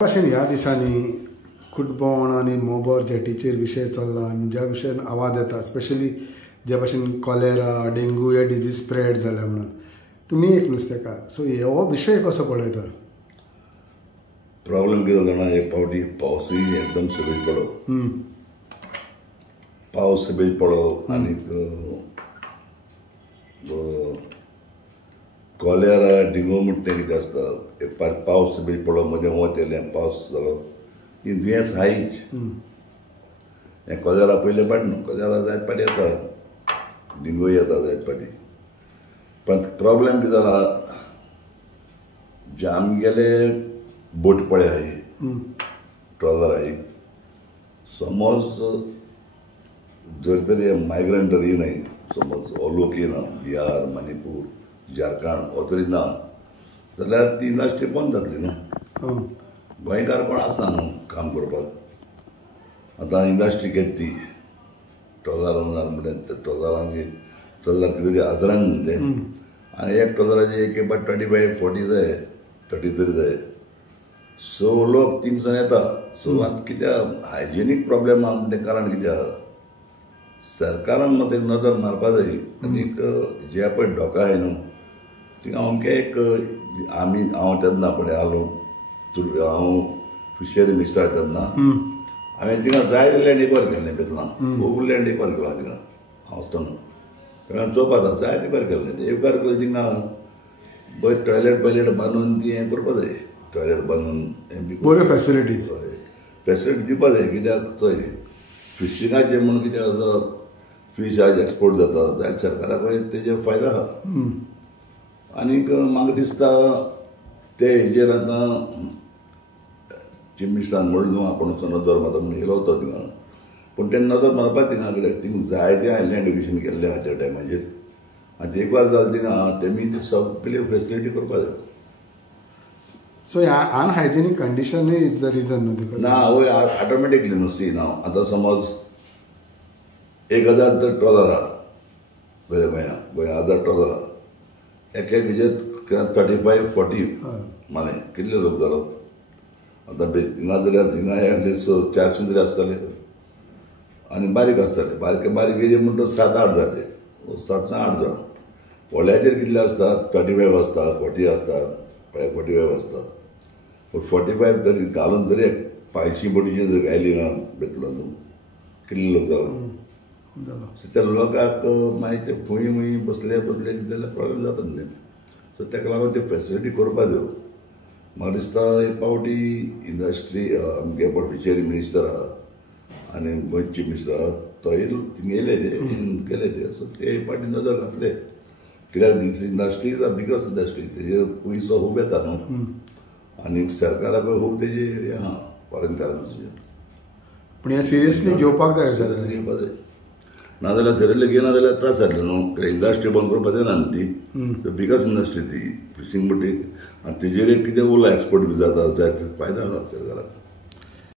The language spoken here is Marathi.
भाशेन ह्या दिसांनी कुटबॉण आनी मोबर जेटीचेर विशय चल्ला आनी ज्या विशयान आवाज येता स्पेशली ज्या भाशेन कॉलेरा डेंगू हे डिजीज स्प्रेड जाल्या म्हणून तुमी एक नुस्तेकार सो हो विशय कसो पळयता? प्रॉब्लेम कितें जाणा, एक फावटी पावसूय एकदम सगळीच पडो, पावस सगळीच पडो आनीक कॉलेरा डेंगू म्हणटा तें कितें आसता, एक फावट पावस सगळीच पडो मदें वत येयलें पावस जालो की दुयेंस हायच. हें कॉलेरा पयलें पाट न्हू, कॉलेरा जायत पाटी येता, डेंगूय येता जायत पाटी. पण प्रॉब्लेम कितें जाला, जे आमगेले बोट पळय हाय ट्रॉलर हाय, समज जर तरी मायग्रंट जर येयनाय, समज हो लोक येना बिहार मणिपूर झारखंड हो तरी ना जाल्यार ती इंडस्ट्री बंद जातली न्हू. गोंयकार कोण आसना न्हू काम करपाक. आतां इंडस्ट्री घेत ती ट्रॉलरान म्हणल्यार ट्रॉलरांक चल्लार कितें हजारांक म्हणटे आनी एक ट्रॉलराचे एक बार 25-40 जाय 30 तरी जाय. सो लोक थिंगसान येता. सो आतां कित्याक हायजिनीक प्रॉब्लेम आहा म्हणटे कारण कितें आहा, सरकारान मातशें नजर मारपा जाय. आनीक जे पळय डॉका आहाय न्हू थिंगा अमकें एक हांव तेन्ना पळय आलो, हांव फिशरी मिनिस्टर तेन्ना हांवें थिंगा जाय लँड इक्वायर केल्लें बेतलां, खूब लँड इक्वायर केला थिंगा हांव आसतना. कारण चोवपाक जाय इक्वायर केल्लें, इक्वायर केलें थिंगा बरें टॉयलेट बांदून ती हें करपा जाय, टॉयलेट बांदून बऱ्यो फॅसिलिटीज दिवपा जाय. कित्याक थंय फिशिंगाचें म्हणून कितें आसा, फीश आज एक्सपोर्ट जाता जायत सरकाराक तेजेर फायदो आहा. आनीक म्हाका दिसता ते हेजेर आतां चीफ मिनिस्टरान म्हणलें न्हू आपूण नजर मारता म्हणून येयलो तो थिंगा. पूण तें नजर मारपा थिंगा कित्याक थिंगा जायतें हायलें एड्युकेशन केल्लें आहा त्या टायमाचेर. आनी एकवार जालें थिंगा तेमी ती सगळी फेसिलिटी करपा जाय. So unhygienic condition is the reason न्हू? ना, वय ऑटोमॅटिकली न्हू. सी नाव आतां समज 1000 तर ट्रॉलर आहा गोंया 1000 ट्रॉलर आहा. एक हेजेर 35-40 माने कितले लोक जालो. आतां थिंगा जाल्यार थिंगा एटलिस्ट 400 तरी आसतले आनी बारीक आसतले. बारीक हेजेर म्हणटा 7-8 जाते, 7-8 जाण. व्हडल्याचेर कितले आसता, 35 आसता, 40 आसता, 45 आसता. पूण 45 तरी घालून तरी 500 बोटीचेर जर घायली ना बेतलां कितले लोक जालो. सो त्या लोकांक मागीर ते खूंय बसले कितें जाल्यार प्रॉब्लेम जाता न्ही. सो ताका लागून ते फेसिलिटी करपा जाय. म्हाका दिसता एक फावटी इंडस्ट्री आमगे फिशरी मिनिस्टर आहा आनी गोंयचे चीफ मिनिस्टर आहा तो थिंगा येयले ते केले ते. सो ते पाटी नजर घातले कित्याक industry is a biggest industry, तेजेर पयसो खूब येता न्हू आनी सरकाराकूय खूब तेजे हें आहा फॉरेन करन्सीचेर. पूण हें सिरियसली घेवपाक जाय. घेवपाक जाय, नाजाल्यार सिरियसली घेयना जाल्यार त्रास जातले न्हू. इंडस्ट्री बंद करपा जायना न्ही ती बिगस्ट इंडस्ट्री ती फिशींग बोटी. आनी तेजेर कितें उरला एक्सपोर्ट बी जाता जायत फायदो आहा सरकाराक.